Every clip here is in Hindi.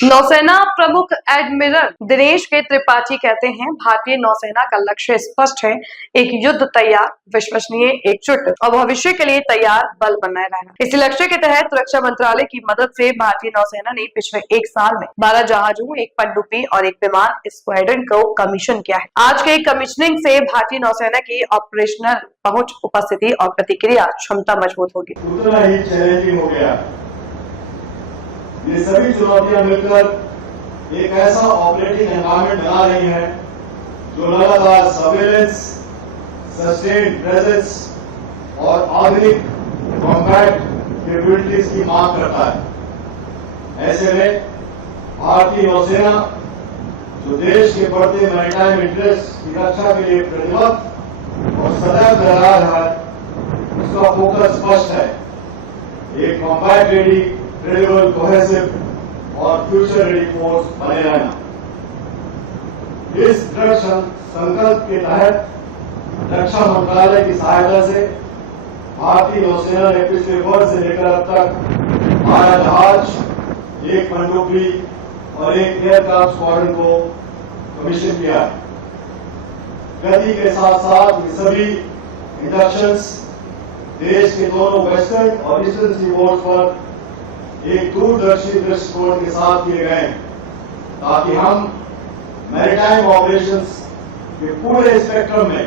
नौसेना प्रमुख एडमिरल दिनेश के त्रिपाठी कहते हैं, भारतीय नौसेना का लक्ष्य स्पष्ट है, एक युद्ध तैयार, विश्वसनीय, एकजुट और भविष्य के लिए तैयार बल बनाए रहना। इसी लक्ष्य के तहत रक्षा मंत्रालय की मदद से भारतीय नौसेना ने पिछले एक साल में 12 जहाजों, एक पनडुब्बी और एक विमान स्क्वाड्रन को कमीशन किया है। आज के कमीशनिंग से भारतीय नौसेना की ऑपरेशनल पहुंच, उपस्थिति और प्रतिक्रिया क्षमता मजबूत होगी। उतना ही चैलेंजिंग हो गया। ये सभी चुनौतियां मिलकर एक ऐसा ऑपरेटिंग एनवायरनमेंट बना रही हैं जो लगातार सर्वेलेंस, सस्टेन्ड प्रेजेंस और आधुनिक कॉम्बैट कैपेबिलिटीज की मांग करता है। ऐसे में भारतीय नौसेना जो देश के बढ़ते मैरीटाइम इंटरेस्ट की रक्षा के लिए प्रतिबद्ध और सदैव तैयार है, उसका फोकस स्पष्ट है, एक कॉम्बैट रेडी, क्रेडिबल, कोहेसिव और फ्यूचर रेडी फोर्स बने रहना। इस दृढ़ संकल्प के तहत रक्षा मंत्रालय की सहायता से भारतीय नौसेना ने पिछले वर्ष से लेकर अब तक 12 जहाज, एक पनडुब्बी और एक एयरक्राफ्ट स्क्वाड्रन को कमीशन किया है। गति के साथ साथ ये सभी इंडक्शंस देश के दोनों वेस्टर्न और ईस्टर्न सीबोर्ड पर एक दूरदर्शी दृष्टिकोण के साथ किए गए, ताकि हम मैरीटाइम ऑपरेशंस के पूरे स्पेक्ट्रम में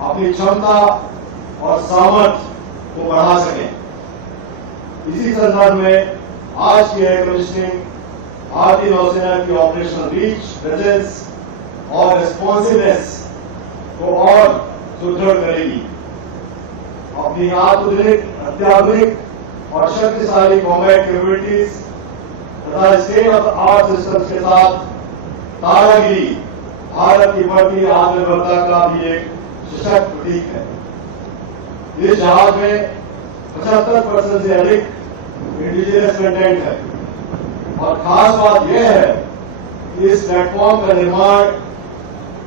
अपनी क्षमता और सामर्थ्य को बढ़ा सकें। इसी संदर्भ में आज की एयर कमीशनिंग भारतीय नौसेना की ऑपरेशनल रीच, प्रेजेंस और रिस्पॉन्सिवनेस को और सुदृढ़ करेगी। अपनी अत्याधुनिक और शक्तिशाली कॉम्बैट कैपेबिलिटीज तथा state of the art systems के साथ तारागिरी भारत की बढ़ती आत्मनिर्भरता का भी एक सशक्त प्रतीक है। इस जहाज में 75% से अधिक इंडिजिनस कंटेंट है और खास बात यह है कि इस प्लेटफॉर्म का निर्माण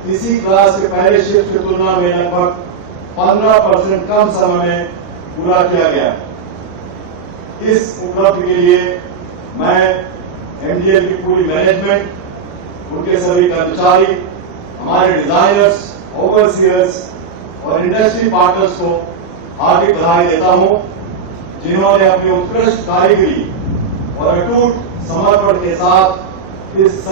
किसी क्लास के पहले शिफ्ट की तुलना में लगभग 15% कम समय में पूरा किया गया। इस उपलब्धि के लिए मैं एमडीएल की पूरी मैनेजमेंट, उनके सभी कर्मचारी, हमारे डिजाइनर्स, ओवरसीयर्स और इंडस्ट्री पार्टनर्स को हार्दिक बधाई देता हूं, जिन्होंने अपनी उत्कृष्ट कारीगरी और अटूट समर्पण के साथ इस